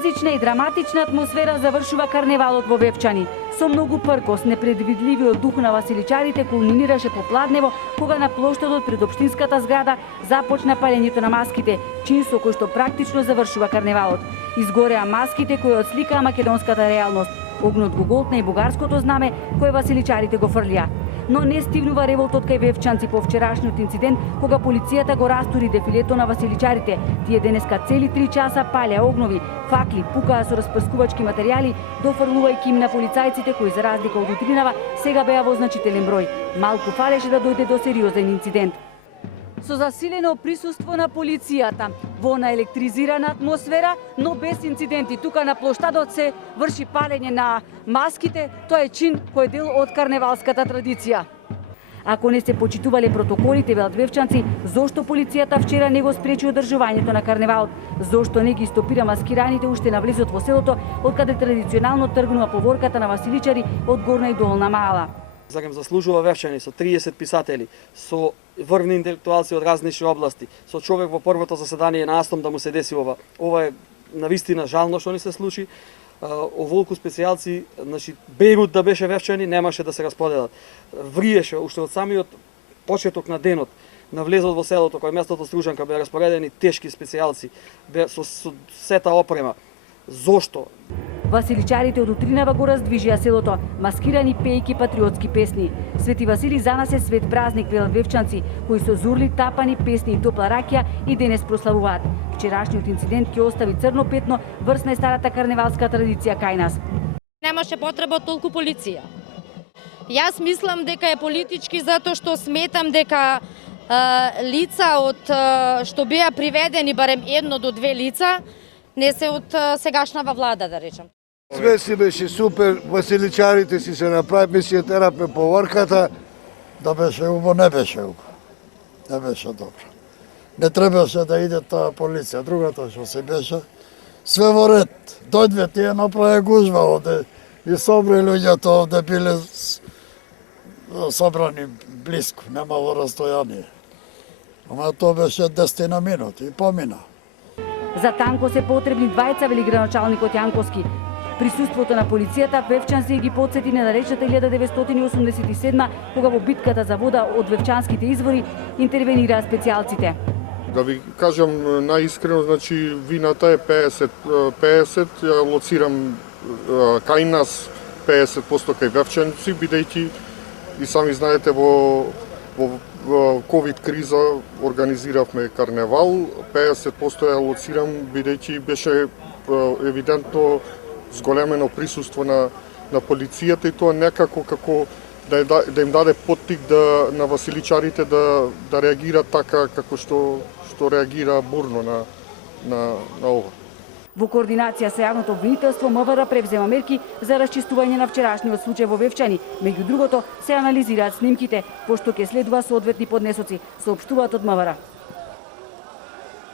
Претензична и драматична атмосфера завршува карневалот во Вевчани. Со многу пркос, непредвидливиот дух на василичарите кулминираше попладнево, кога на плоштадот пред општинската зграда започна палењето на маските, чин со кој што практично завршува карневалот. Изгореа маските кои отсликаа македонската реалност. Огнот го голтна и бугарското знаме кое василичарите го фрлија. Но не стивнува револтот кај вевчанци по вчерашниот инцидент кога полицијата го растури дефилето на василичарите. Тие денеска цели 3 часа палеа огнови, факли, пукаа со распрскувачки материјали, дофрлувајќи им на полицајците кои за разлика од утринава сега беа во значителен број. Малку фалеше да дојде до сериозен инцидент. Со засилено присуство на полицијата, во наелектризирана атмосфера, но без инциденти. Тука на плоштадот се врши палење на маските, тоа е чин кој е дел од карневалската традиција. Ако не се почитувале протоколите, велат вевчанци, зошто полицијата вчера не го спречи одржувањето на карневалот? Зошто не ги стопира маскираните уште на влезот во селото, откаде традиционално тргнува поворката на василичари од Горна и Долна Мала? Зарем заслужува Вевчани со 30 писатели, со врвни интелектуалци од различни области, со човек во првото заседание на АСТОМ да му се деси ова. Ова е навистина жално што ни се случи. Оволку специјалци, значи берут да беше Вевчани, немаше да се расподелат. Вриеше уште од самиот почеток на денот на влезот во селото, кој местото Стружанка беа распоредени тешки специјалци со сета опрема. Зошто? Василичарите од утринава го раздвижија селото, маскирани пејки патриотски песни. Свети Васили за нас е свет празник, велат вевчанци, кои со зурли, тапани, песни и топла ракија и денес прославуваат. Вчерашниот инцидент ќе остави црно петно врз најстарата карневалска традиција кај нас. Немаше потреба од толку полиција. Јас мислам дека е политички затоа што сметам дека лица од што беа приведени, барем 1 до 2 лица, не се од сегашнава влада, да речам. Све си беше супер, василичарите си се направи, си ја терапе поворката. Да беше убаво, не беше убаво. Не беше добро. Не требаше да иде таа полиција. Другото што се беше, све во ред. Дојдве тие направи гужва овде и собри луѓето овде биле собрани близко, немало растојание. Ама тоа беше 10 минути и помина. За танко се потребни двајца, вели градоначалникот Јанковски. Присуството на полицијата вевчанци ги потсети на далечната 1987 кога во битката за вода од вевчанските извори интервенираа специјалците. Да ви кажам најискрено, значи вината е 50-50, ја лоцирам кај нас 50% кај вевчанци, бидејќи и сами знаете во ковид криза организиравме карневал, 50% ја лоцирам бидејќи беше евидентно зголемено присуство на полицијата и тоа некако како да им даде поттик на василичарите да реагираат така како што реагира бурно на ова. Во координација со јавното обвинителство МВР превзема мерки за расчистување на вчерашниот случај во Вевчани. Меѓу другото се анализираат снимките, пошто ќе следува соодветни поднесоци, соопштуваат од МВР.